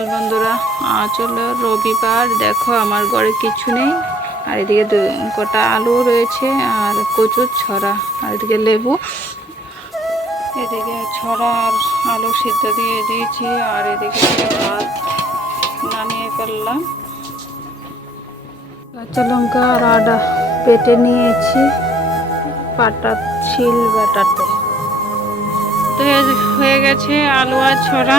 সকাল বন্ধুরা। চলো রবিবার, দেখো আমার ঘরে কিছু নেই। আর এদিকে কটা আলু রয়েছে আর কচুর ছড়া, আর এদিকে লেবু, এদিকে ছড়া আর আলু সিদ্ধ দিয়ে দিয়েছি। আর এদিকে ভাত নামিয়ে ফেললাম। কাঁচা লঙ্কা আর আদা পেটে নিয়েছি পাটা ছিল বাটাতে। তো হয়ে গেছে আলু আর ছড়া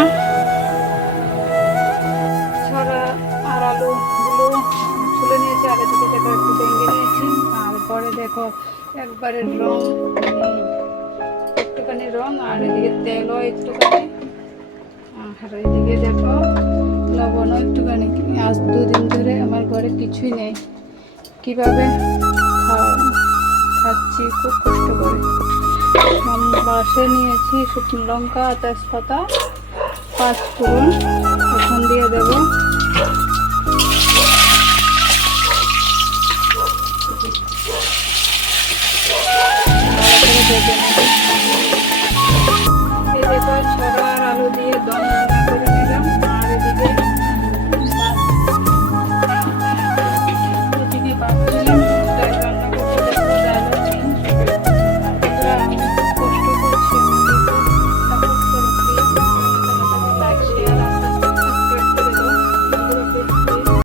আর আলুগুলো তুলে নিয়েছি। আর এদিকে দেখো একটু ভেঙে নিয়েছি। আর পরে দেখো একবারে রং, একটুখানি রং, আর এদিকে তেলও একটুখানি, আর এদিকে দেখো লবণও একটুখানি। আজ দুদিন ধরে আমার ঘরে কিছুই নেই, কীভাবে খাচ্ছি খুব কষ্ট করে। বাসে নিয়েছি শুকনো লঙ্কা, তেজপাতা, 5 ফোড়ন,